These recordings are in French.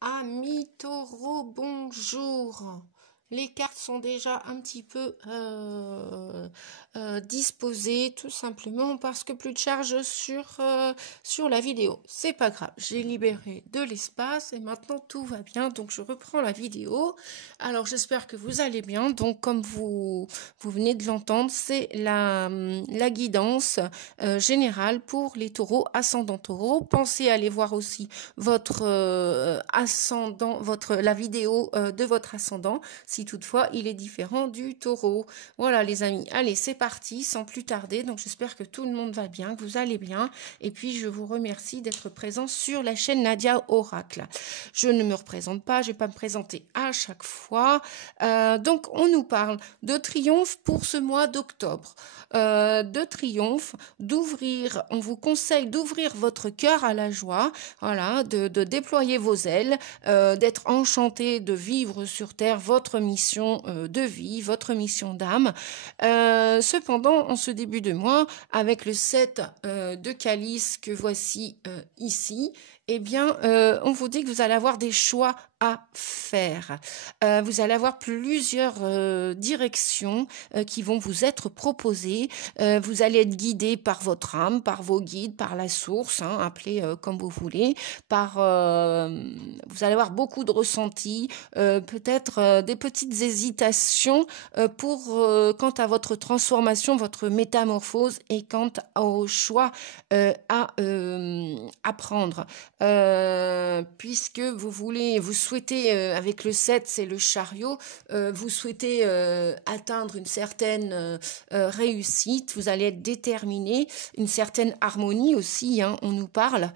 Amis taureaux, bonjour. Les cartes sont déjà un petit peu disposées, tout simplement parce que plus de charge sur la vidéo. C'est pas grave, j'ai libéré de l'espace et maintenant tout va bien. Donc je reprends la vidéo. Alors j'espère que vous allez bien. Donc comme vous venez de l'entendre, c'est la guidance générale pour les taureaux, ascendant taureau. Pensez à aller voir aussi votre ascendant, la vidéo de votre ascendant, si toutefois il est différent du taureau. Voilà les amis, allez c'est parti, sans plus tarder. Donc j'espère que tout le monde va bien, que vous allez bien. Et puis je vous remercie d'être présent sur la chaîne Nadia Oracle. Je ne me représente pas, je vais pas me présenter à chaque fois. Donc on nous parle de triomphe pour ce mois d'octobre. De triomphe, d'ouvrir, on vous conseille d'ouvrir votre cœur à la joie, voilà, de déployer vos ailes, d'être enchanté de vivre sur terre votre mission de vie, votre mission d'âme. Cependant, en ce début de mois, avec le 7 de calice que voici ici, eh bien, on vous dit que vous allez avoir des choix à faire. Vous allez avoir plusieurs directions qui vont vous être proposées. Vous allez être guidé par votre âme, par vos guides, par la source, hein, appelez comme vous voulez. Vous allez avoir beaucoup de ressentis, peut-être des petites hésitations quant à votre transformation, votre métamorphose et quant au choix à prendre. Puisque vous souhaitez, avec le 7, c'est le chariot, vous souhaitez atteindre une certaine réussite, vous allez être déterminé, une certaine harmonie aussi, hein, on nous parle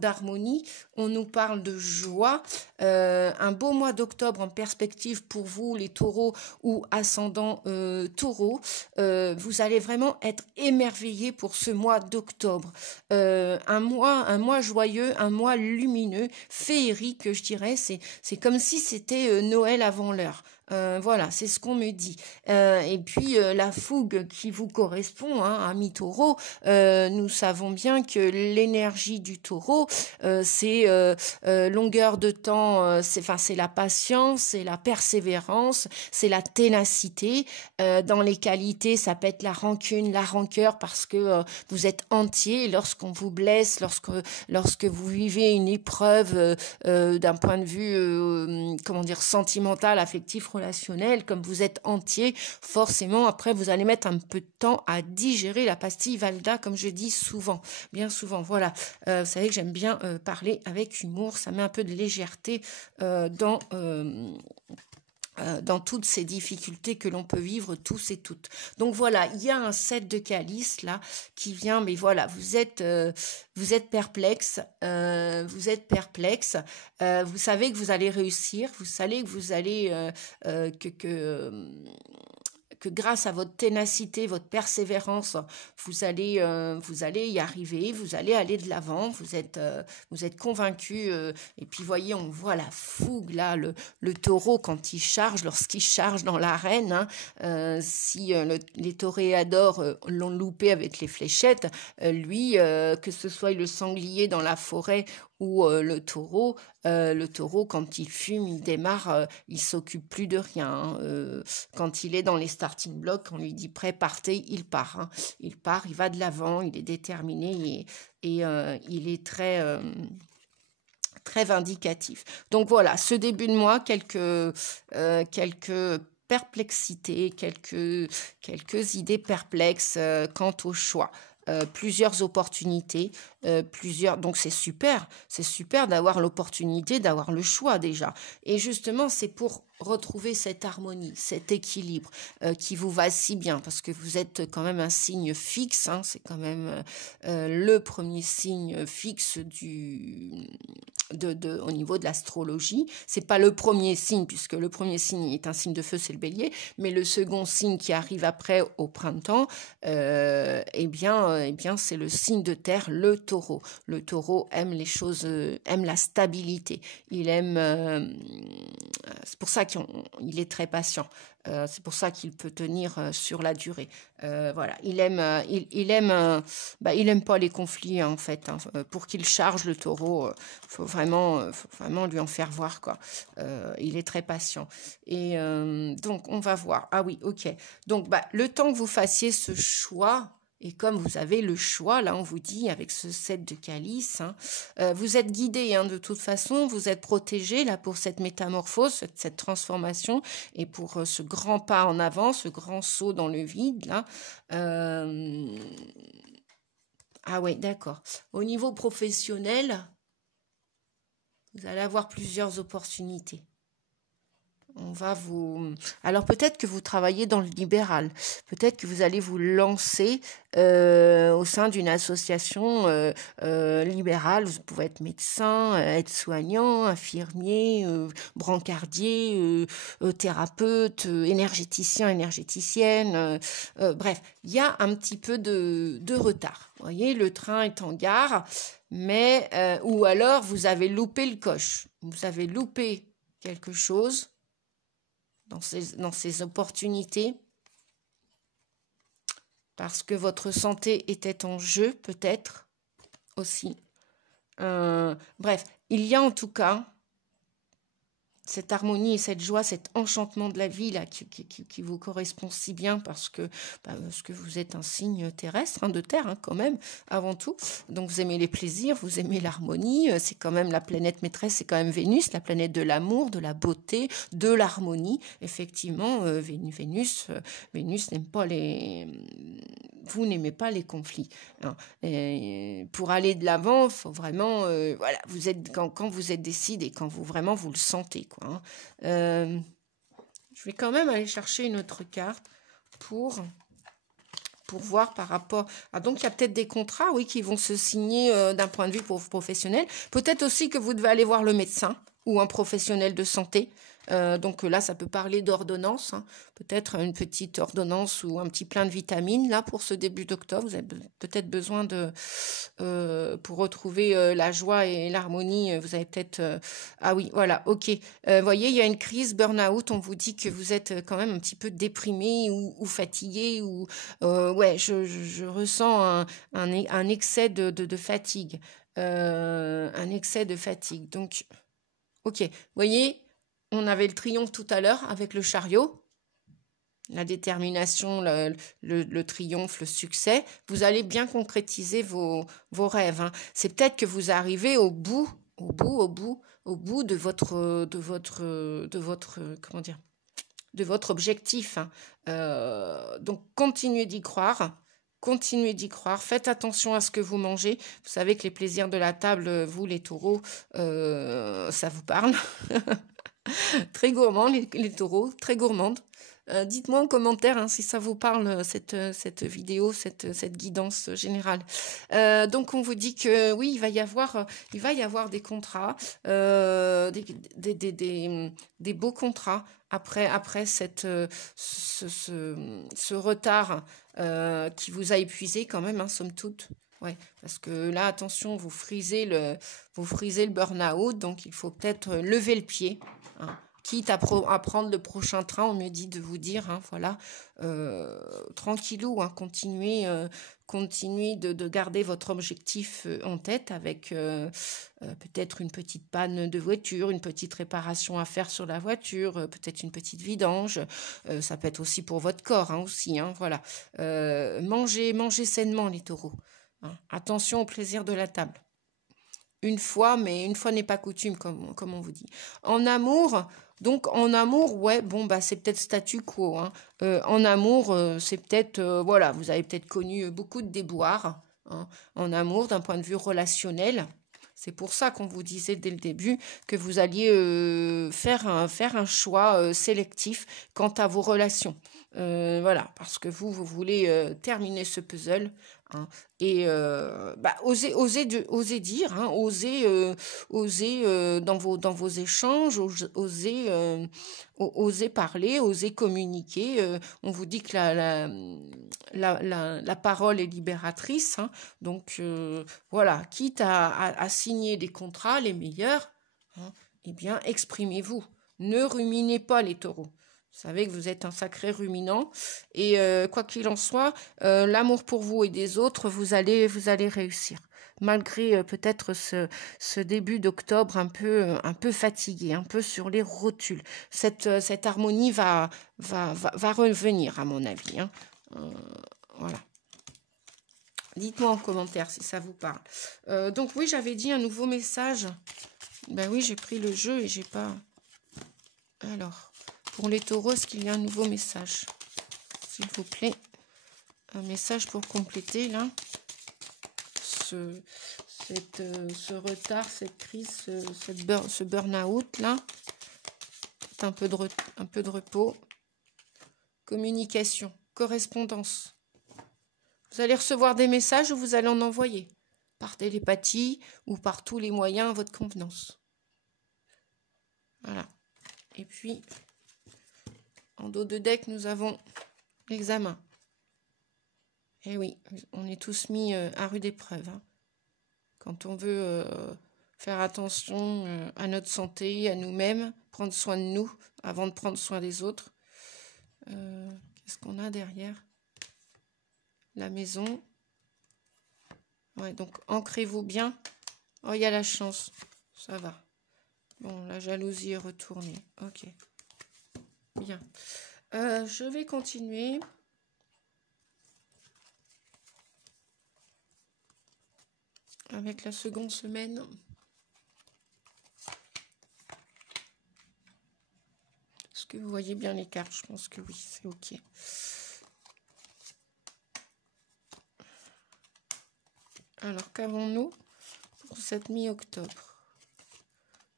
d'harmonie, on nous parle de joie, un beau mois d'octobre en perspective pour vous les taureaux ou ascendants taureaux, vous allez vraiment être émerveillés pour ce mois d'octobre, un mois joyeux, un mois lumineux, féerique, je dirais, c'est comme si c'était Noël avant l'heure. Voilà, c'est ce qu'on me dit. Et puis la fougue qui vous correspond, hein, ami taureau, nous savons bien que l'énergie du taureau, c'est longueur de temps, c'est la patience, c'est la persévérance, c'est la ténacité. Dans les qualités, ça peut être la rancune, la rancœur, parce que vous êtes entier lorsqu'on vous blesse, lorsque vous vivez une épreuve d'un point de vue, sentimental, affectif, relationnel, comme vous êtes entier, forcément, après, vous allez mettre un peu de temps à digérer la pastille Valda, comme je dis souvent, bien souvent, voilà. Vous savez que j'aime bien parler avec humour, ça met un peu de légèreté dans toutes ces difficultés que l'on peut vivre tous et toutes. Donc voilà, il y a un 7 de calice là qui vient, mais voilà, vous êtes perplexe, vous savez que vous allez réussir, vous savez que vous allez que grâce à votre ténacité, votre persévérance, vous allez y arriver, vous allez aller de l'avant, vous êtes convaincu. Et puis voyez, on voit la fougue là, le taureau quand il charge, lorsqu'il charge dans l'arène. Hein, si les toréadors l'ont loupé avec les fléchettes, lui, que ce soit le sanglier dans la forêt ou le taureau, quand il fume, il démarre, il s'occupe plus de rien. Hein. Quand il est dans les starting blocks, on lui dit prêt, partez, il part. Hein. Il part, il va de l'avant, il est déterminé et il est très vindicatif. Donc voilà, ce début de mois, quelques perplexités, quelques idées perplexes quant au choix. Plusieurs opportunités, donc c'est super d'avoir l'opportunité, d'avoir le choix déjà. Et justement, c'est pour retrouver cette harmonie, cet équilibre qui vous va si bien, parce que vous êtes quand même un signe fixe, hein, c'est quand même le premier signe fixe au niveau de l'astrologie. C'est pas le premier signe, puisque le premier signe est un signe de feu, c'est le bélier, mais le second signe qui arrive après au printemps, eh bien c'est le signe de terre, le taureau. taureau. Le taureau aime les choses, aime la stabilité. Il aime, c'est pour ça qu'il est très patient. C'est pour ça qu'il peut tenir sur la durée. Voilà, il aime, il aime pas les conflits en fait. Hein. Pour qu'il charge le taureau, faut vraiment lui en faire voir quoi. Il est très patient. Et donc on va voir. Ah oui, ok. Donc le temps que vous fassiez ce choix. Et comme vous avez le choix, là on vous dit avec ce 7 de calice, hein, vous êtes guidé hein, de toute façon, vous êtes protégé là pour cette métamorphose, cette transformation et pour ce grand pas en avant, ce grand saut dans le vide là. Ah ouais, d'accord. Au niveau professionnel, vous allez avoir plusieurs opportunités. On va vous... Alors peut-être que vous travaillez dans le libéral, peut-être que vous allez vous lancer au sein d'une association libérale. Vous pouvez être médecin, aide-soignant, infirmier, brancardier, thérapeute, énergéticien, énergéticienne. Bref, il y a un petit peu de retard. Vous voyez, le train est en gare, mais ou alors vous avez loupé le coche. Vous avez loupé quelque chose dans ces opportunités, parce que votre santé était en jeu, peut-être, aussi. Bref, il y a en tout cas cette harmonie et cette joie, cet enchantement de la vie là, qui vous correspond si bien parce que vous êtes un signe terrestre, hein, de terre hein, quand même, avant tout. Donc vous aimez les plaisirs, vous aimez l'harmonie, c'est quand même la planète maîtresse, c'est quand même Vénus, la planète de l'amour, de la beauté, de l'harmonie. Effectivement, Vénus n'aime pas vous n'aimez pas les conflits. Hein. Et pour aller de l'avant, il faut vraiment, voilà, vous êtes quand vous êtes décidé, quand vous vraiment vous le sentez, quoi. Hein. Je vais quand même aller chercher une autre carte pour voir par rapport... Ah, donc, il y a peut-être des contrats, oui, qui vont se signer d'un point de vue professionnel. Peut-être aussi que vous devez aller voir le médecin ou un professionnel de santé. Donc là, ça peut parler d'ordonnance. Hein. Peut-être une petite ordonnance ou un petit plein de vitamines, là, pour ce début d'octobre. Vous avez peut-être besoin pour retrouver la joie et l'harmonie, vous avez peut-être... Ah oui, voilà, ok. Voyez, il y a une crise, burn-out, on vous dit que vous êtes quand même un petit peu déprimé ou fatigué. Ouais, je ressens un excès de fatigue. Un excès de fatigue. Donc, ok, voyez... On avait le triomphe tout à l'heure avec le chariot, la détermination, le triomphe, le succès. Vous allez bien concrétiser vos rêves. Hein. C'est peut-être que vous arrivez au bout de votre objectif. Hein. Donc continuez d'y croire. Continuez d'y croire, faites attention à ce que vous mangez. Vous savez que les plaisirs de la table, vous les taureaux, ça vous parle. Très gourmand, les taureaux, très gourmandes. Dites-moi en commentaire hein, si ça vous parle, cette vidéo, cette guidance générale. Donc, on vous dit que oui, il va y avoir des contrats, des beaux contrats après ce retard qui vous a épuisé quand même, hein, somme toute. Ouais, parce que là, attention, vous frisez le burn-out, donc il faut peut-être lever le pied. Hein. Quitte à prendre le prochain train, on me dit de vous dire, hein, voilà, tranquillou, hein, continuez de garder votre objectif en tête avec peut-être une petite panne de voiture, une petite réparation à faire sur la voiture, peut-être une petite vidange, ça peut être aussi pour votre corps, hein, aussi, hein, voilà. Mangez sainement les taureaux. Hein. Attention au plaisir de la table. Une fois n'est pas coutume, comme on vous dit. En amour, ouais, bon, c'est peut-être statu quo. Hein. En amour, c'est peut-être, voilà, vous avez peut-être connu beaucoup de déboires hein, en amour d'un point de vue relationnel. C'est pour ça qu'on vous disait dès le début que vous alliez faire un choix sélectif quant à vos relations. Voilà, parce que vous voulez terminer ce puzzle hein. Et osez dire, hein, osez dans vos échanges, osez parler, osez communiquer. On vous dit que la parole est libératrice, hein. Donc voilà, quitte à signer des contrats les meilleurs, hein, eh bien exprimez-vous. Ne ruminez pas les taureaux. Vous savez que vous êtes un sacré ruminant et quoi qu'il en soit, l'amour pour vous et des autres, vous allez réussir. Malgré peut-être ce début d'octobre un peu fatigué, un peu sur les rotules. Cette harmonie va revenir à mon avis, hein. Voilà. Dites-moi en commentaire si ça vous parle. Donc oui, j'avais dit un nouveau message. Ben oui, j'ai pris le jeu et j'ai pas... Alors... Pour les taureaux, est-ce qu'il y a un nouveau message? S'il vous plaît. Un message pour compléter, là. Ce retard, cette crise, ce burn-out, là. Un peu de repos. Communication, correspondance. Vous allez recevoir des messages ou vous allez en envoyer. Par télépathie ou par tous les moyens à votre convenance. Voilà. Et puis... En dos de deck, nous avons l'examen. Eh oui, on est tous mis à rude épreuve, hein. Quand on veut faire attention à notre santé, à nous-mêmes, prendre soin de nous avant de prendre soin des autres. Qu'est-ce qu'on a derrière? La maison. Ouais, donc ancrez-vous bien. Oh, il y a la chance. Ça va. Bon, la jalousie est retournée. Ok. Bien. Je vais continuer. Avec la seconde semaine. Est-ce que vous voyez bien les cartes? Je pense que oui, c'est ok. Alors, qu'avons-nous pour cette mi-octobre?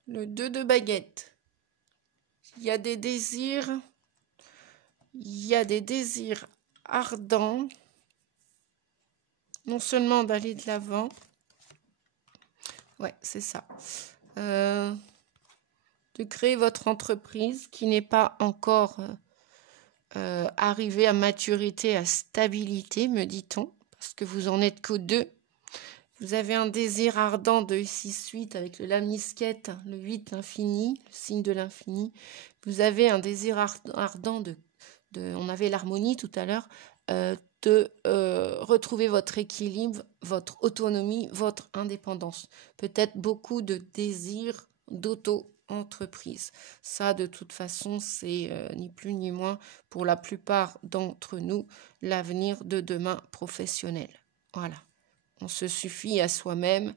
Le 2 de baguette. Il y a des désirs ardents, non seulement d'aller de l'avant, ouais, c'est ça, de créer votre entreprise qui n'est pas encore arrivée à maturité, à stabilité, me dit-on, parce que vous en êtes qu'aux 2. Vous avez un désir ardent de 6-8 avec le lamisquette, le 8, l'infini, le signe de l'infini. Vous avez un désir ardent on avait l'harmonie tout à l'heure, de retrouver votre équilibre, votre autonomie, votre indépendance. Peut-être beaucoup de désirs d'auto-entreprise. Ça, de toute façon, c'est ni plus ni moins, pour la plupart d'entre nous, l'avenir de demain professionnel. Voilà. On se suffit à soi-même.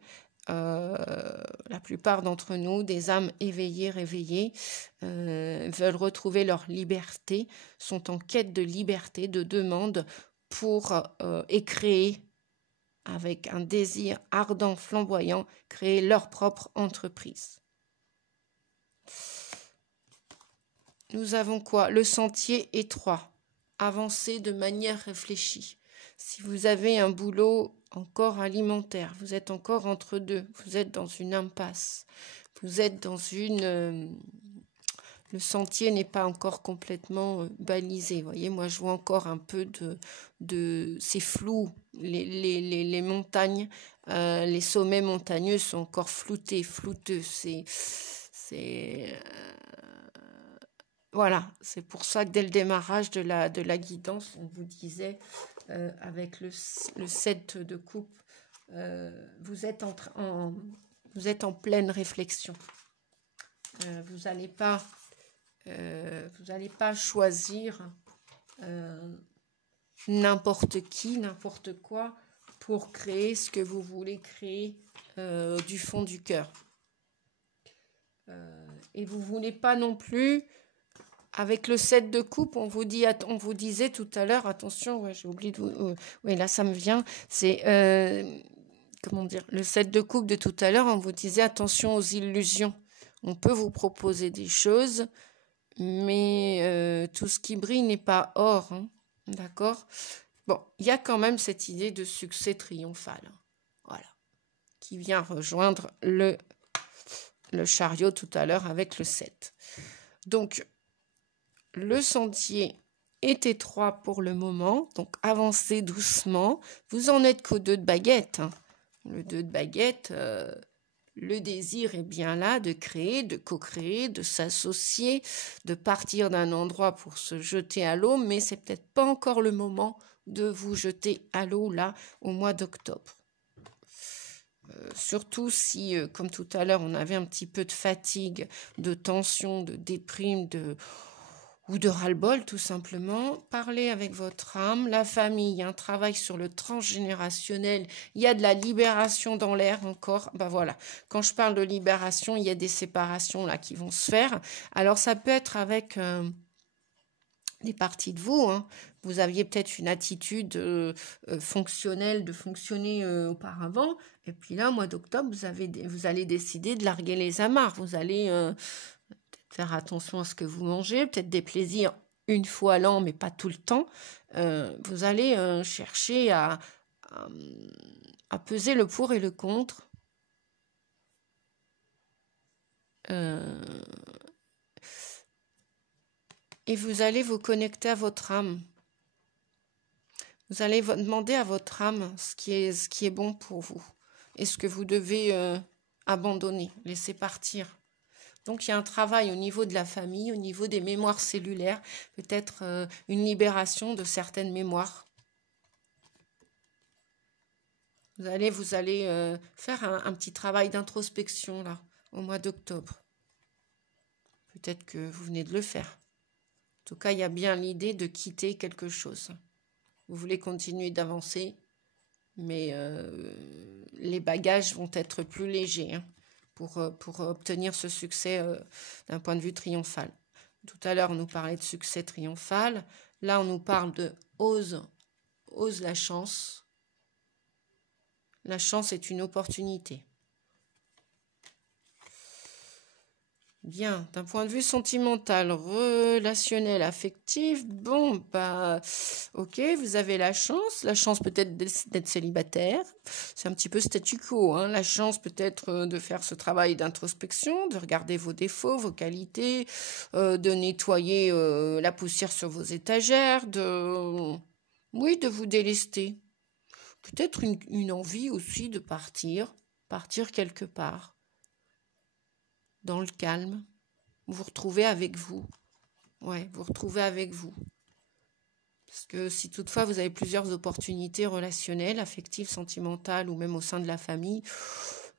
La plupart d'entre nous, des âmes éveillées, réveillées, veulent retrouver leur liberté, sont en quête de liberté, de demande pour et créer, avec un désir ardent, flamboyant, créer leur propre entreprise. Nous avons quoi? Le sentier étroit. Avancer de manière réfléchie. Si vous avez un boulot encore alimentaire, vous êtes encore entre deux, vous êtes dans une impasse, vous êtes dans le sentier n'est pas encore complètement balisé. Vous voyez, moi je vois encore un peu c'est flou, les montagnes, les sommets montagneux sont encore flouteux, voilà, c'est pour ça que dès le démarrage de la guidance, on vous disait, avec le 7 de coupe, vous êtes en pleine réflexion. Vous n'allez pas choisir n'importe qui, n'importe quoi pour créer ce que vous voulez créer du fond du cœur. Et vous ne voulez pas non plus... Avec le 7 de coupe, on vous disait tout à l'heure, attention, ouais, j'ai oublié de oui, là ça me vient, c'est, comment dire, le 7 de coupe de tout à l'heure, on vous disait attention aux illusions. On peut vous proposer des choses, mais tout ce qui brille n'est pas or, hein, d'accord? Bon, il y a quand même cette idée de succès triomphal. Voilà. Qui vient rejoindre le chariot tout à l'heure avec le 7. Donc, le sentier est étroit pour le moment, donc avancez doucement. Vous en êtes qu'au 2 de baguette. Hein. Le 2 de baguette, le désir est bien là de créer, de co-créer, de s'associer, de partir d'un endroit pour se jeter à l'eau, mais c'est peut-être pas encore le moment de vous jeter à l'eau là au mois d'octobre. Surtout si, comme tout à l'heure, on avait un petit peu de fatigue, de tension, de déprime, ou de ras-le-bol tout simplement. Parlez avec votre âme, la famille, il y a un travail sur le transgénérationnel, il y a de la libération dans l'air encore. Ben voilà, quand je parle de libération, il y a des séparations là qui vont se faire. Alors ça peut être avec des parties de vous, hein. Vous aviez peut-être une attitude fonctionnelle de fonctionner auparavant, et puis là, au mois d'octobre, vous allez décider de larguer les amarres. Vous allez faire attention à ce que vous mangez, peut-être des plaisirs une fois l'an, mais pas tout le temps. Vous allez chercher à peser le pour et le contre. Et vous allez vous connecter à votre âme. Vous allez demander à votre âme ce qui est bon pour vous et ce que vous devez abandonner, laisser partir. Donc, il y a un travail au niveau de la famille, au niveau des mémoires cellulaires, peut-être une libération de certaines mémoires. Vous allez faire un petit travail d'introspection là, au mois d'octobre. Peut-être que vous venez de le faire. En tout cas, il y a bien l'idée de quitter quelque chose. Vous voulez continuer d'avancer, mais les bagages vont être plus légers hein, pour obtenir ce succès d'un point de vue triomphal. Tout à l'heure, on nous parlait de succès triomphal. Là, on nous parle de ose la chance. La chance est une opportunité. Bien, d'un point de vue sentimental, relationnel, affectif, bon, bah, ok, vous avez la chance peut-être d'être célibataire, c'est un petit peu statu quo, hein, la chance peut-être de faire ce travail d'introspection, de regarder vos défauts, vos qualités, de nettoyer la poussière sur vos étagères, de vous délester. Peut-être une envie aussi de partir quelque part. Dans le calme, vous retrouvez avec vous. Ouais, vous retrouvez avec vous. Parce que si toutefois vous avez plusieurs opportunités relationnelles, affectives, sentimentales ou même au sein de la famille,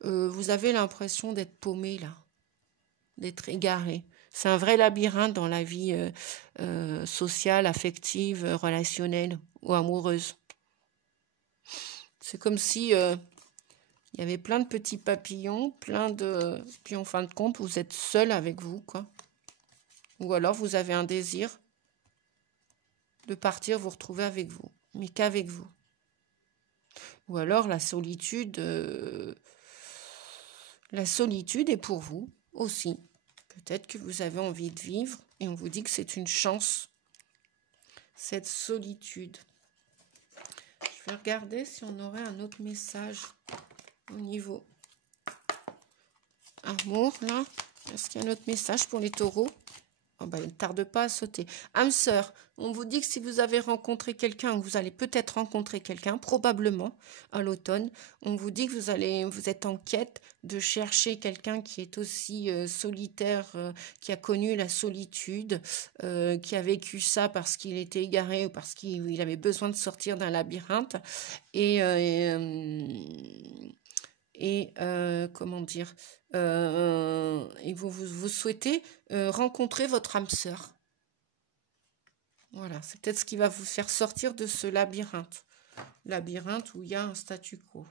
vous avez l'impression d'être paumé là, d'être égaré. C'est un vrai labyrinthe dans la vie sociale, affective, relationnelle ou amoureuse. C'est comme si il y avait plein de petits papillons, puis en fin de compte, vous êtes seul avec vous, quoi. Ou alors vous avez un désir de partir vous retrouver avec vous, mais qu'avec vous. Ou alors la solitude est pour vous aussi. Peut-être que vous avez envie de vivre et on vous dit que c'est une chance, cette solitude. Je vais regarder si on aurait un autre message au niveau amour, là. Est-ce qu'il y a un autre message pour les taureaux? Oh ben, il ne tarde pas à sauter. Âme sœur, on vous dit que si vous avez rencontré quelqu'un, ou vous allez peut-être rencontrer quelqu'un, probablement à l'automne, on vous dit que vous êtes en quête de chercher quelqu'un qui est aussi solitaire, qui a connu la solitude, qui a vécu ça parce qu'il était égaré ou parce qu'il avait besoin de sortir d'un labyrinthe. Comment dire, et vous souhaitez rencontrer votre âme sœur. Voilà, c'est peut-être ce qui va vous faire sortir de ce labyrinthe où il y a un statu quo.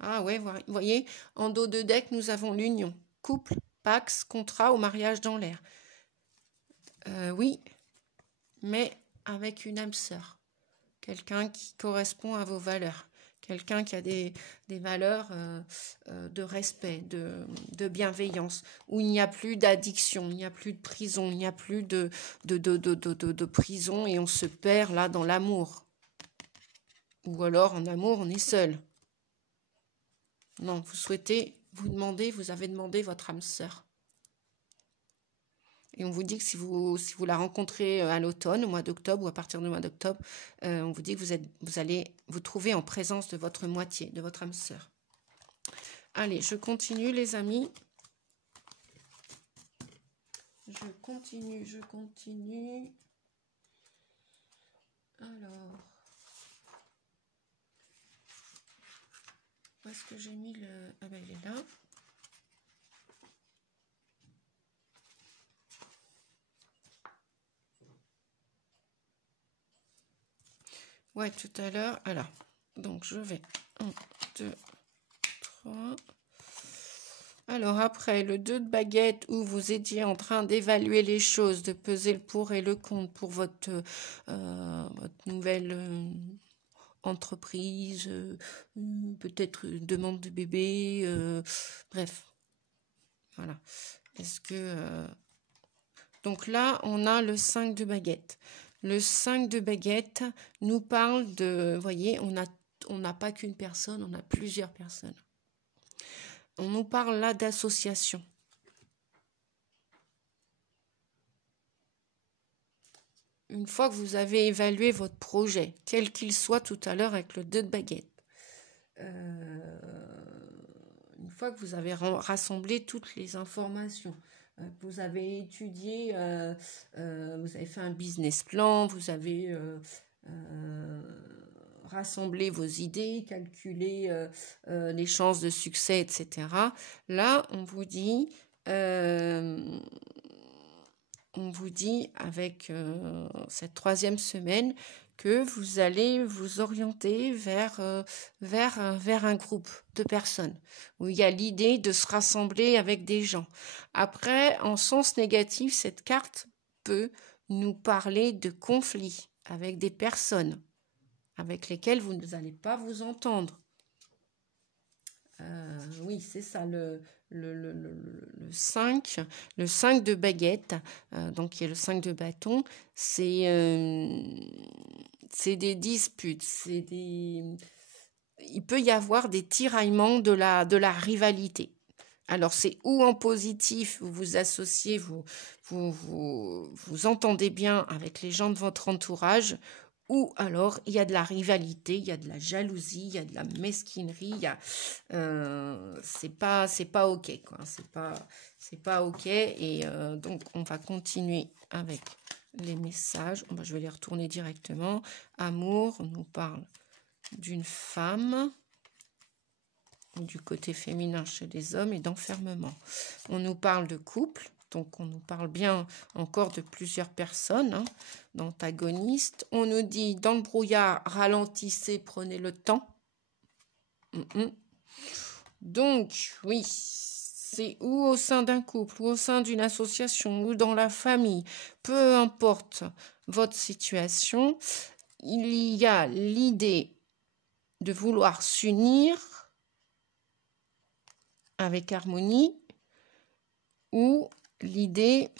Ah ouais, vous voyez, en dos de deck, nous avons l'union, couple, pax, contrat ou mariage dans l'air. Oui, mais avec une âme sœur, quelqu'un qui correspond à vos valeurs. Quelqu'un qui a des valeurs de respect, de bienveillance, où il n'y a plus d'addiction, il n'y a plus de prison, il n'y a plus de prison et on se perd là dans l'amour. Ou alors, en amour, on est seul. Non, vous souhaitez, vous avez demandé votre âme sœur. Et on vous dit que si vous la rencontrez à l'automne, au mois d'octobre ou à partir du mois d'octobre, on vous dit que vous allez vous trouver en présence de votre moitié, de votre âme sœur. Allez, je continue les amis. Je continue. Alors, où est-ce que j'ai mis le... Ah ben, il est là. Ouais, tout à l'heure. Alors, donc je vais 1, 2, 3. Alors après, le 2 de baguette où vous étiez en train d'évaluer les choses, de peser le pour et le contre pour votre nouvelle entreprise, peut-être demande de bébé, bref. Voilà. Est-ce que... Donc là, on a le 5 de baguette. Le 5 de baguette nous parle de... Vous voyez, on n'a pas qu'une personne, on a plusieurs personnes. On nous parle là d'association. Une fois que vous avez évalué votre projet, quel qu'il soit tout à l'heure avec le 2 de baguette, une fois que vous avez rassemblé toutes les informations, vous avez étudié, vous avez fait un business plan, vous avez rassemblé vos idées, calculé les chances de succès, etc. Là, on vous dit avec cette 3e semaine que vous allez vous orienter vers un groupe de personnes où il y a l'idée de se rassembler avec des gens. Après, en sens négatif, cette carte peut nous parler de conflits avec des personnes avec lesquelles vous n'allez pas vous entendre. Oui, c'est ça, le 5, le 5 de baguette, donc qui est le 5 de bâton, c'est des disputes, il peut y avoir des tiraillements de la rivalité. Alors, c'est ou en positif, vous vous associez, vous entendez bien avec les gens de votre entourage, ou alors il y a de la rivalité, il y a de la jalousie, il y a de la mesquinerie, c'est pas ok quoi, c'est pas ok et donc on va continuer avec les messages. Je vais les retourner directement. Amour, on nous parle d'une femme, du côté féminin chez les hommes et d'enfermement. On nous parle de couple. Donc, on nous parle bien encore de plusieurs personnes, d'antagonistes. On nous dit, dans le brouillard, ralentissez, prenez le temps. Donc, oui, c'est ou au sein d'un couple, ou au sein d'une association, ou dans la famille, peu importe votre situation, il y a l'idée de vouloir s'unir avec harmonie, ou l'idée,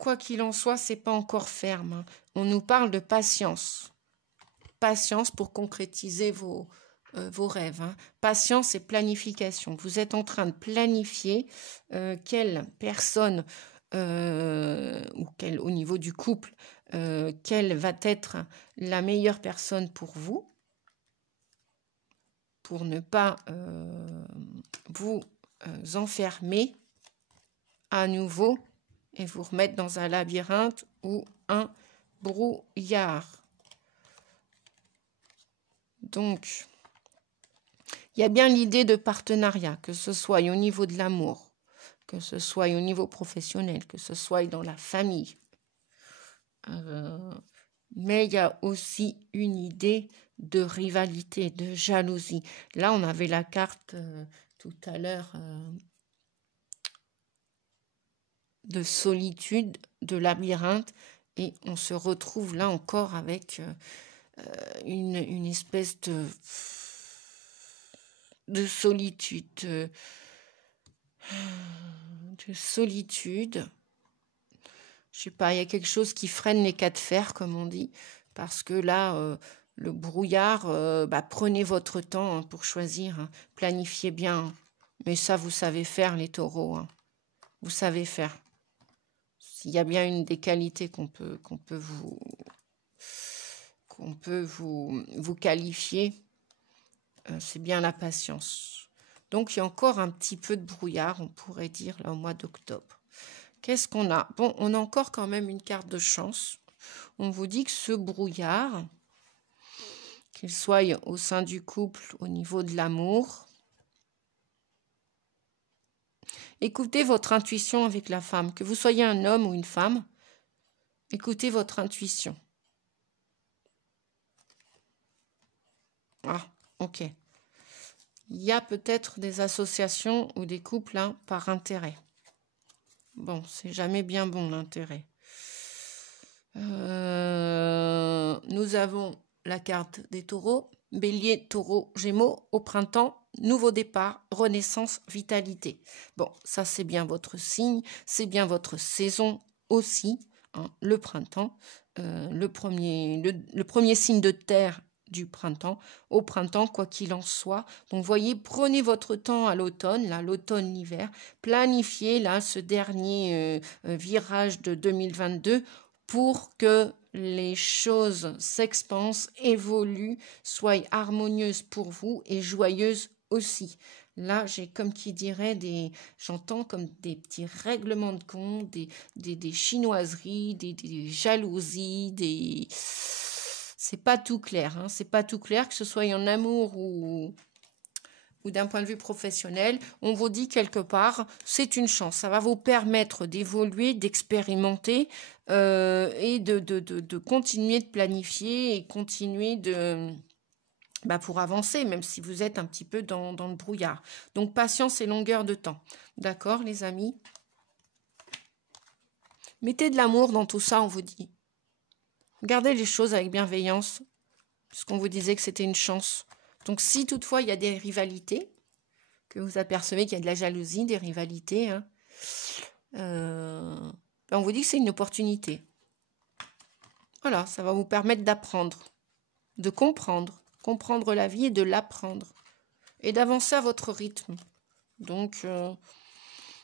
quoi qu'il en soit, c'est pas encore ferme. On nous parle de patience. Patience pour concrétiser vos rêves. Patience et planification. Vous êtes en train de planifier quelle personne, au niveau du couple, quelle va être la meilleure personne pour vous, pour ne pas vous enfermer à nouveau et vous remettre dans un labyrinthe ou un brouillard. Donc, il y a bien l'idée de partenariat, que ce soit au niveau de l'amour, que ce soit au niveau professionnel, que ce soit dans la famille. Mais il y a aussi une idée de rivalité, de jalousie. Là, on avait la carte tout à l'heure de solitude, de labyrinthe, et on se retrouve là encore avec une espèce de solitude, de solitude. Je sais pas, il y a quelque chose qui freine les cas de fer, comme on dit, parce que là, le brouillard, prenez votre temps hein, pour choisir, hein. Planifiez bien. Hein. Mais ça, vous savez faire, les taureaux. Hein. Vous savez faire. S'il y a bien une des qualités qu'on peut vous qualifier, c'est bien la patience. Donc, il y a encore un petit peu de brouillard, on pourrait dire, là, au mois d'octobre. Qu'est-ce qu'on a? Bon, on a encore quand même une carte de chance. On vous dit que ce brouillard, qu'il soit au sein du couple, au niveau de l'amour, écoutez votre intuition avec la femme. Que vous soyez un homme ou une femme, écoutez votre intuition. Ah, ok. Il y a peut-être des associations ou des couples hein, par intérêt. Bon, c'est jamais bien bon l'intérêt. Nous avons la carte des taureaux, bélier, taureau, gémeaux, au printemps, nouveau départ, renaissance, vitalité. Bon, ça c'est bien votre signe, c'est bien votre saison aussi, hein, le printemps, le premier signe de terre du printemps, au printemps, quoi qu'il en soit. Donc, voyez, prenez votre temps à l'automne, là, l'automne, l'hiver, planifiez, là, ce dernier virage de 2022 pour que les choses s'expansent, évoluent, soient harmonieuses pour vous et joyeuses aussi. Là, j'ai comme qui dirait j'entends comme des petits règlements de compte, des chinoiseries, des jalousies, c'est pas tout clair, hein. C'est pas tout clair, que ce soit en amour ou d'un point de vue professionnel. On vous dit quelque part, c'est une chance. Ça va vous permettre d'évoluer, d'expérimenter et de continuer de planifier et continuer pour avancer, même si vous êtes un petit peu dans le brouillard. Donc, patience et longueur de temps. D'accord, les amis? Mettez de l'amour dans tout ça, on vous dit. Regardez les choses avec bienveillance, puisqu'on vous disait que c'était une chance. Donc, si toutefois il y a des rivalités, que vous apercevez qu'il y a de la jalousie, des rivalités, hein, on vous dit que c'est une opportunité. Voilà, ça va vous permettre d'apprendre, de comprendre la vie et de l'apprendre, et d'avancer à votre rythme. Donc,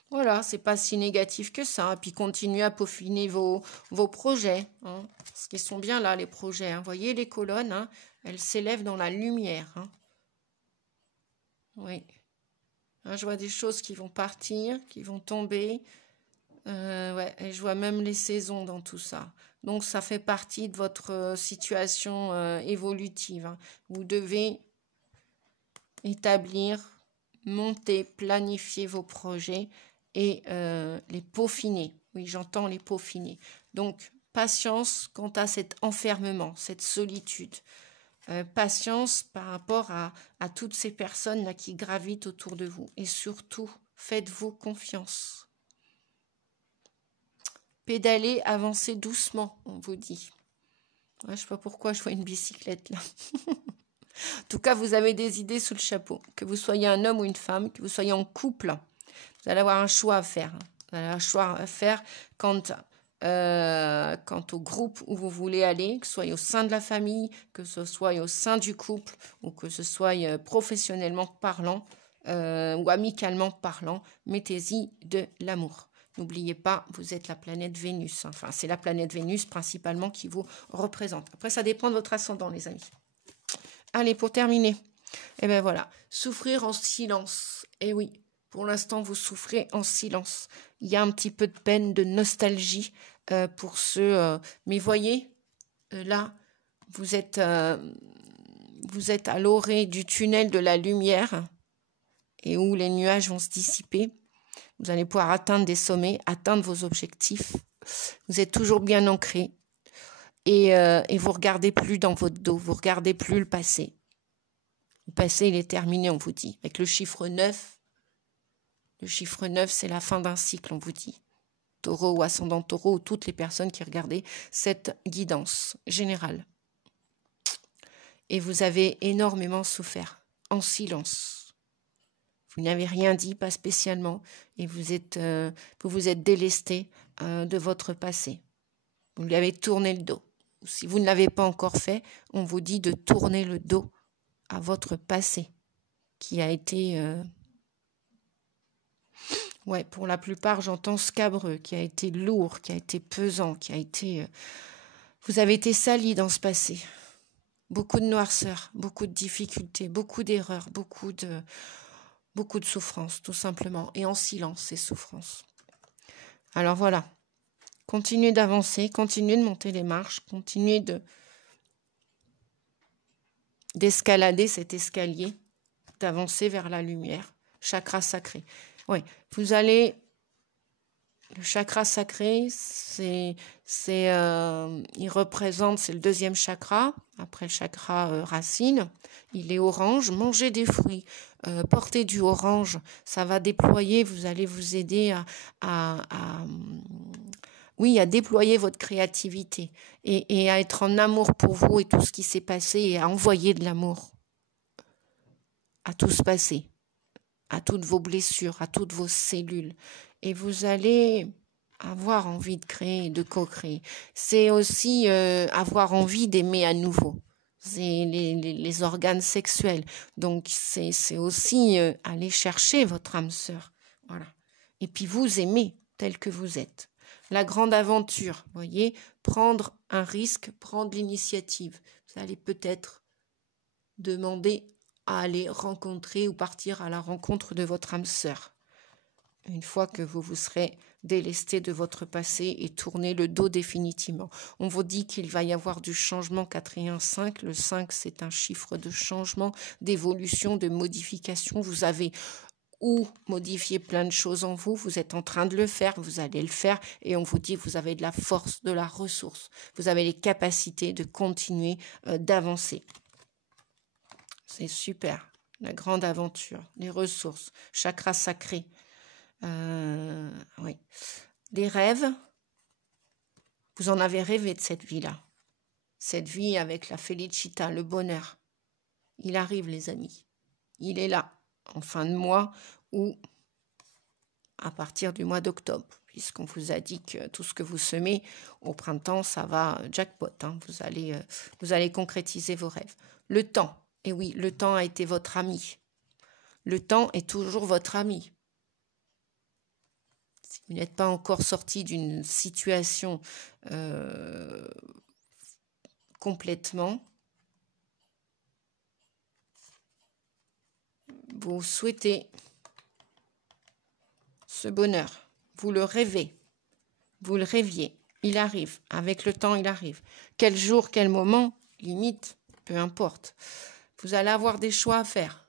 voilà, c'est pas si négatif que ça. Et puis, continuez à peaufiner vos projets, hein, parce qu'ils sont bien là, les projets. Hein. Voyez les colonnes, hein, elles s'élèvent dans la lumière. Hein. Oui. Hein, je vois des choses qui vont partir, qui vont tomber. Ouais, et je vois même les saisons dans tout ça. Donc, ça fait partie de votre situation évolutive. Hein. Vous devez établir, monter, planifier vos projets et les peaufiner. Oui, j'entends les peaufiner. Donc, patience quant à cet enfermement, cette solitude. Patience par rapport à toutes ces personnes-là qui gravitent autour de vous. Et surtout, faites-vous confiance. Pédalez, avancez doucement, on vous dit. Ouais, je ne sais pas pourquoi je vois une bicyclette là. En tout cas, vous avez des idées sous le chapeau. Que vous soyez un homme ou une femme, que vous soyez en couple, vous allez avoir un choix à faire. Vous allez avoir un choix à faire quant au groupe où vous voulez aller, que ce soit au sein de la famille, que ce soit au sein du couple, ou que ce soit professionnellement parlant ou amicalement parlant. Mettez-y de l'amour. N'oubliez pas, vous êtes la planète Vénus. Enfin, c'est la planète Vénus principalement qui vous représente. Après, ça dépend de votre ascendant, les amis. Allez, pour terminer, eh bien voilà, souffrir en silence. Eh oui, pour l'instant, vous souffrez en silence. Il y a un petit peu de peine, de nostalgie pour ceux... mais voyez, là, vous êtes à l'orée du tunnel de la lumière et où les nuages vont se dissiper. Vous allez pouvoir atteindre des sommets, atteindre vos objectifs. Vous êtes toujours bien ancré. Et vous ne regardez plus dans votre dos, vous ne regardez plus le passé. Le passé, il est terminé, on vous dit. Avec le chiffre 9, c'est la fin d'un cycle, on vous dit. Taureau ou ascendant taureau, ou toutes les personnes qui regardaient cette guidance générale. Et vous avez énormément souffert, en silence. Vous n'avez rien dit, pas spécialement, et vous vous êtes délesté de votre passé. Vous lui avez tourné le dos. si vous ne l'avez pas encore fait, on vous dit de tourner le dos à votre passé qui a été, ouais, pour la plupart, j'entends scabreux, qui a été lourd, qui a été pesant, qui a été... vous avez été sali dans ce passé. Beaucoup de noirceur, beaucoup de difficultés, beaucoup d'erreurs, beaucoup de souffrances, tout simplement. Et en silence, ces souffrances. Alors voilà, continuez d'avancer, continuez de monter les marches, continuez d'escalader cet escalier, d'avancer vers la lumière. Chakra sacré. Oui, vous allez... Le chakra sacré, il représente, c'est le deuxième chakra, après le chakra racine. Il est orange. Mangez des fruits, portez du orange, ça va déployer, vous allez vous aider oui, à déployer votre créativité et à être en amour pour vous et tout ce qui s'est passé et à envoyer de l'amour à tout ce passé, à toutes vos blessures, à toutes vos cellules. Et vous allez avoir envie de créer, de co-créer. C'est aussi avoir envie d'aimer à nouveau. C'est les organes sexuels. Donc, c'est aussi aller chercher votre âme sœur. Voilà. Et puis, vous aimer tel que vous êtes. La grande aventure, voyez, prendre un risque, prendre l'initiative. Vous allez peut-être demander à aller rencontrer ou partir à la rencontre de votre âme sœur. Une fois que vous vous serez délesté de votre passé et tourné le dos définitivement. On vous dit qu'il va y avoir du changement 4 et 1, 5. Le 5, c'est un chiffre de changement, d'évolution, de modification. Vous avez ou modifié plein de choses en vous, vous êtes en train de le faire, vous allez le faire, et on vous dit que vous avez de la force, de la ressource. Vous avez les capacités de continuer d'avancer. C'est super. La grande aventure, les ressources, chakra sacré. Oui. Les rêves, vous en avez rêvé de cette vie-là. Cette vie avec la félicita, le bonheur. Il arrive, les amis. Il est là, en fin de mois ou à partir du mois d'octobre, puisqu'on vous a dit que tout ce que vous semez au printemps, ça va jackpot. Hein. Vous allez concrétiser vos rêves. Le temps, et oui, le temps a été votre ami. Le temps est toujours votre ami. Si vous n'êtes pas encore sorti d'une situation complètement, vous souhaitez ce bonheur, vous le rêvez, vous le rêviez, il arrive, avec le temps il arrive. Quel jour, quel moment, limite, peu importe. Vous allez avoir des choix à faire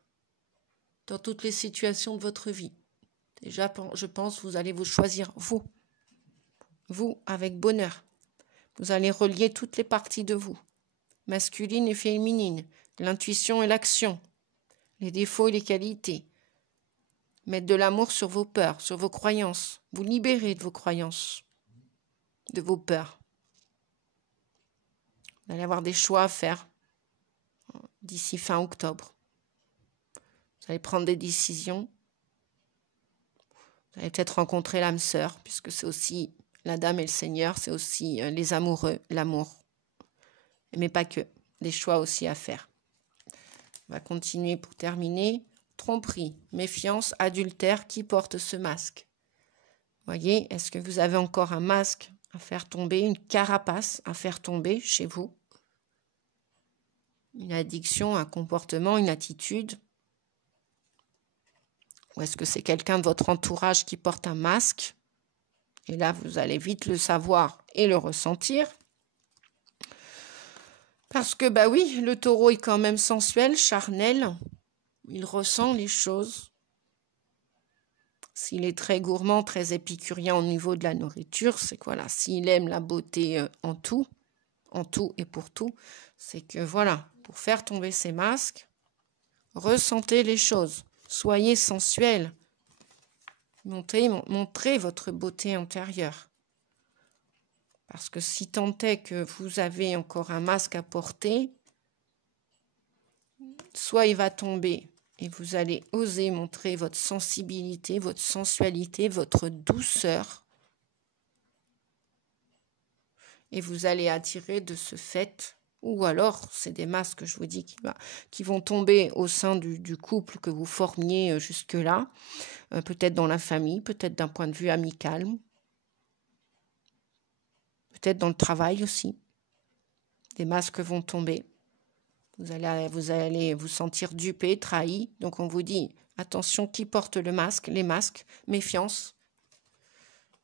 dans toutes les situations de votre vie. Déjà, je pense, vous allez vous choisir, vous avec bonheur. Vous allez relier toutes les parties de vous, masculine et féminine, l'intuition et l'action, les défauts et les qualités. Mettre de l'amour sur vos peurs, sur vos croyances. Vous libérer de vos croyances, de vos peurs. Vous allez avoir des choix à faire d'ici fin octobre. Vous allez prendre des décisions. Vous allez peut-être rencontrer l'âme sœur, puisque c'est aussi la dame et le seigneur, c'est aussi les amoureux, l'amour. Mais pas que, des choix aussi à faire. On va continuer pour terminer. Tromperie, méfiance, adultère, qui porte ce masque? Voyez, est-ce que vous avez encore un masque à faire tomber, une carapace à faire tomber chez vous? Une addiction, un comportement, une attitude? Ou est-ce que c'est quelqu'un de votre entourage qui porte un masque? Et là, vous allez vite le savoir et le ressentir. Parce que, bah oui, le taureau est quand même sensuel, charnel. Il ressent les choses. S'il est très gourmand, très épicurien au niveau de la nourriture, c'est que voilà, s'il aime la beauté en tout et pour tout, c'est que voilà, pour faire tomber ces masques, ressentez les choses, soyez sensuel, montrez votre beauté intérieure. Parce que si tant est que vous avez encore un masque à porter, soit il va tomber et vous allez oser montrer votre sensibilité, votre sensualité, votre douceur. et vous allez attirer de ce fait, ou alors c'est des masques, je vous dis, qui vont tomber au sein du couple que vous formiez jusque-là, peut-être dans la famille, peut-être d'un point de vue amical, peut-être dans le travail aussi. Des masques vont tomber. Vous allez vous sentir dupé, trahi. Donc on vous dit, attention, qui porte le masque, les masques, méfiance,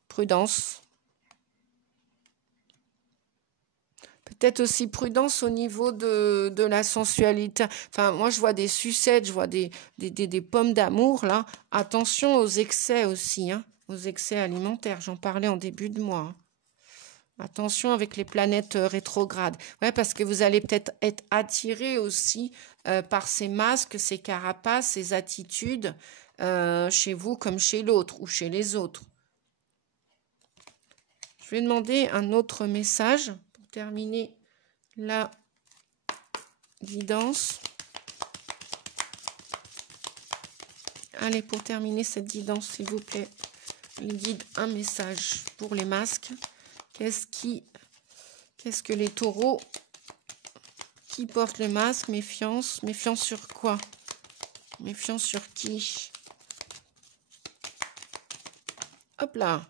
prudence. Peut-être aussi prudence au niveau de la sensualité. Enfin, moi, je vois des sucettes, je vois des pommes d'amour, là. Attention aux excès aussi, hein, aux excès alimentaires. J'en parlais en début de mois. Hein. Attention avec les planètes rétrogrades. Ouais, parce que vous allez peut-être être attiré aussi par ces masques, ces carapaces, ces attitudes chez vous comme chez l'autre ou chez les autres. Je vais demander un autre message pour terminer la guidance. Allez, pour terminer cette guidance, s'il vous plaît, les guides, un message pour les masques. Qu'est-ce que les taureaux qui portent le masque? Méfiance. Méfiance sur quoi? Méfiance sur qui? Hop là.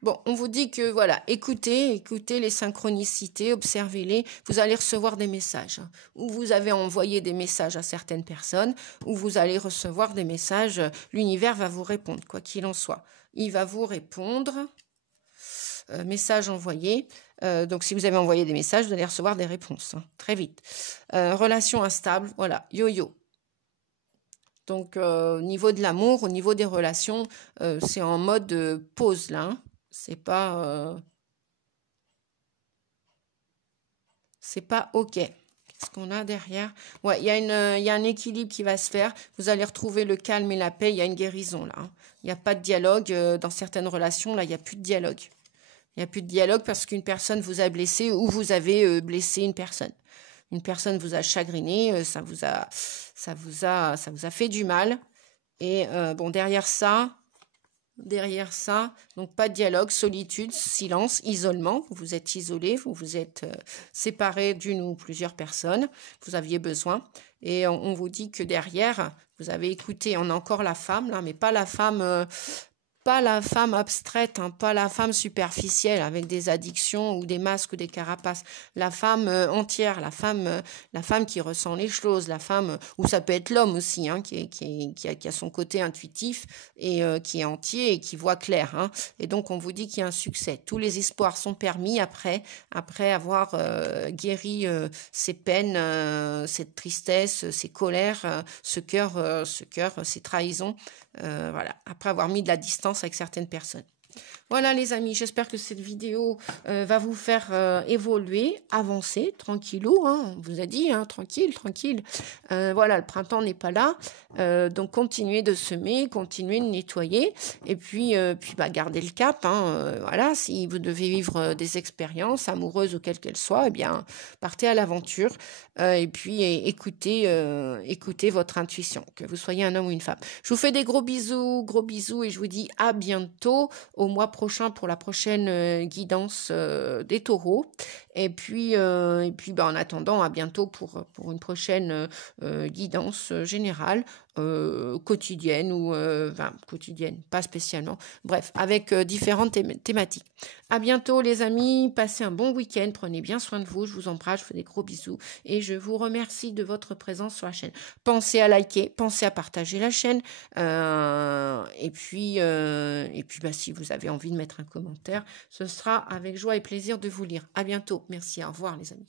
Bon, on vous dit que, voilà, écoutez les synchronicités, observez-les. Vous allez recevoir des messages. Ou vous avez envoyé des messages à certaines personnes, ou vous allez recevoir des messages. L'univers va vous répondre, quoi qu'il en soit. Il va vous répondre. Message envoyé. Donc, si vous avez envoyé des messages, vous allez recevoir des réponses, hein, très vite. Relation instable, voilà, yo-yo. Donc, au niveau de l'amour, au niveau des relations, c'est en mode pause, là. Hein. C'est pas OK. Qu'est-ce qu'on a derrière? Ouais, il y a un équilibre qui va se faire. Vous allez retrouver le calme et la paix. Il y a une guérison, là. Hein. Il n'y a pas de dialogue. Dans certaines relations, là, il n'y a plus de dialogue. Il n'y a plus de dialogue parce qu'une personne vous a blessé ou vous avez blessé une personne. Une personne vous a chagriné, ça vous a fait du mal. Et bon, derrière ça, donc pas de dialogue, solitude, silence, isolement. Vous vous êtes isolé, vous vous êtes séparé d'une ou plusieurs personnes. Vous aviez besoin. Et on vous dit que derrière, vous avez écouté, on a encore la femme, là, mais pas la femme abstraite, hein, pas la femme superficielle avec des addictions ou des masques ou des carapaces. La femme entière, la femme qui ressent les choses, la femme, ou ça peut être l'homme aussi, hein, qui a son côté intuitif et qui est entier et qui voit clair. Hein. Et donc on vous dit qu'il y a un succès. Tous les espoirs sont permis après avoir guéri ces peines, cette tristesse, ces colères, ce cœur, ces trahisons. Voilà, après avoir mis de la distance avec certaines personnes. Voilà les amis, j'espère que cette vidéo va vous faire évoluer, avancer, tranquillou, hein, on vous a dit, hein, tranquille. Voilà, le printemps n'est pas là, donc continuez de semer, continuez de nettoyer, et puis gardez le cap. Hein, voilà, si vous devez vivre des expériences amoureuses ou quelles qu'elles soient, eh bien, partez à l'aventure, et puis écoutez votre intuition, que vous soyez un homme ou une femme. Je vous fais des gros bisous, et je vous dis à bientôt, au mois prochain pour la prochaine guidance des taureaux. Et puis en attendant, à bientôt pour une prochaine guidance générale, quotidienne ou quotidienne, pas spécialement. Bref, avec différentes thématiques. À bientôt les amis, passez un bon week-end, prenez bien soin de vous, je vous embrasse, je vous fais des gros bisous et je vous remercie de votre présence sur la chaîne. Pensez à liker, pensez à partager la chaîne et puis si vous avez envie de mettre un commentaire, ce sera avec joie et plaisir de vous lire. À bientôt, merci, au revoir les amis.